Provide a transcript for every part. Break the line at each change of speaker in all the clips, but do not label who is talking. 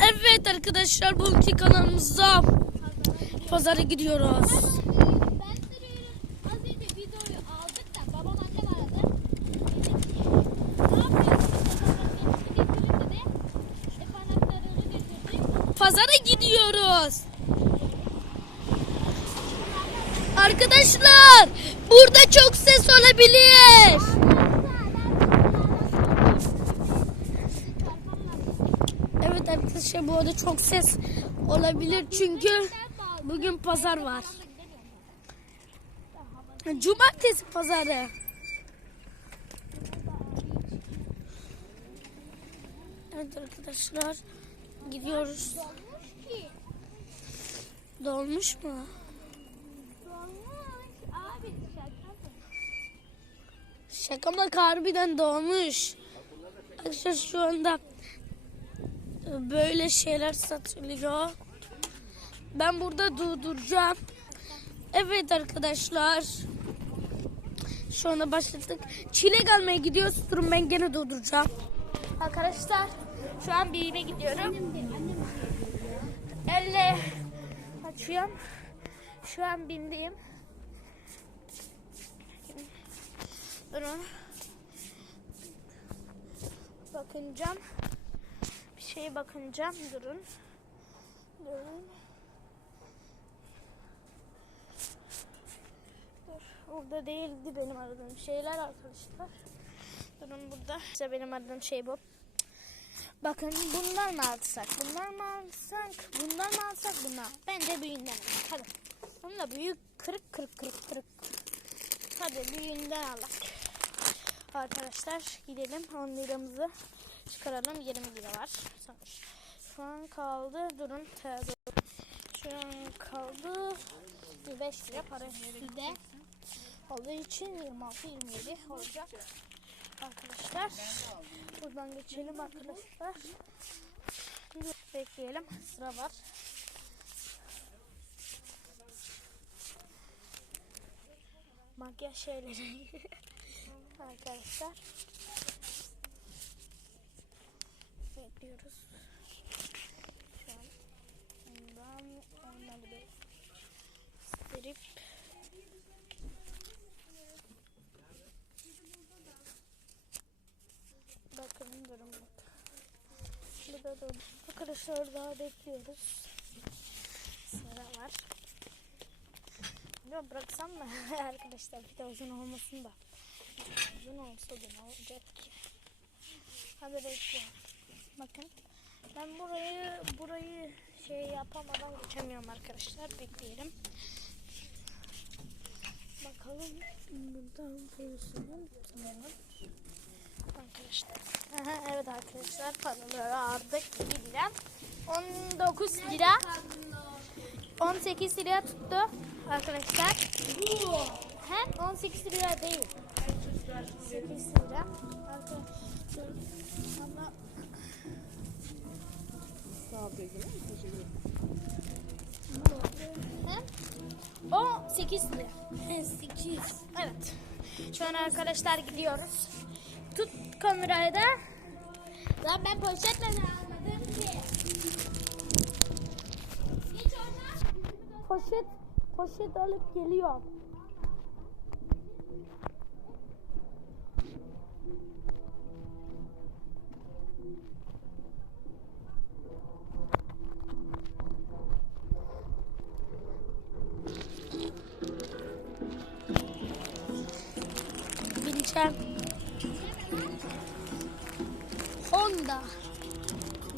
Evet arkadaşlar bugünkü kanalımızda pazara gidiyoruz. Pazara gidiyoruz. Arkadaşlar burada çok ses olabilir. Evet arkadaşlar bu arada çok ses olabilir çünkü bugün pazar var. Cumartesi pazarı. Evet arkadaşlar gidiyoruz. Dolmuş mu?
Şaka mı
harbiden dolmuş. Arkadaşlar şu anda böyle şeyler satılıyor. Ben burada durduracağım. Evet arkadaşlar. Şu anda başladık. Çilek almaya gidiyoruz. Durun ben gene durduracağım. Arkadaşlar şu an bir yere gidiyorum. Elle açıyorum. Şu an bindiğim. Durun. Bakınacağım. Şeye bakınacağım. Durun. Durun. Dur. Orada değildi benim aradığım şeyler arkadaşlar. Durun burada. İşte benim aradığım şey bu. Bakın bundan mı alsak? Bundan mı alsak? Bundan mı alsak? Bundan. Bence büyüğünden alalım. Hadi. Bunun da büyük kırık kırık kırık kırık. Hadi büyüğünden alalım. Arkadaşlar gidelim 10 liramızı çıkaralım 20 lira var. Sonuç. Şu an kaldı durun. Şu an kaldı 5 lira para üstünde olduğu için 26 27 olacak. Arkadaşlar buradan geçelim arkadaşlar. Bekleyelim sıra var. Makyaj şeyleri. Arkadaşlar. Bekliyoruz. Şu an bundan olmalı bir strip. Bakın durum bak. Burada da arkadaşlar daha bekliyoruz. Sıra var. Ya bıraksam mı arkadaşlar bir de uzun olmasın da. Uzun olsa da ne olacak ki? Hadi bekliyorum. Bakın ben burayı burayı şey yapamadan geçemiyorum arkadaşlar. Bekleyelim. Bakalım buradan pozisyonum tamam. Arkadaşlar. Aha, evet arkadaşlar paraları aldık 2 lira. 19 lira. 18 lira tuttu arkadaşlar. He? 18 lira değil. 8 lira. Arkadaşlar. Ama? O 8 lira. 8. Evet. Şu an arkadaşlar gidiyoruz. Tut kamerayı da. Lan ben poşetle ne almadım ki? Poşet poşet alıp geliyorum. Bineceğim. Honda.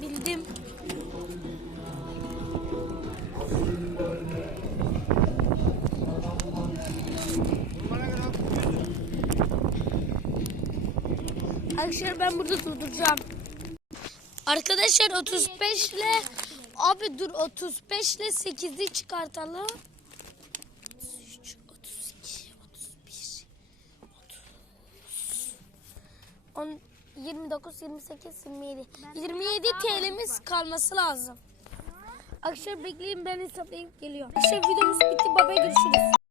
Bildim. Arkadaşlar ben burada durduracağım. Arkadaşlar 35 ile abi dur 35 ile 8'i çıkartalım. 10, 29, 28, 27. 27 TL'miz kalması lazım. Arkadaşlar bekleyin ben hesaplayıp geliyorum. Arkadaşlar videomuz bitti. Baba görüşürüz.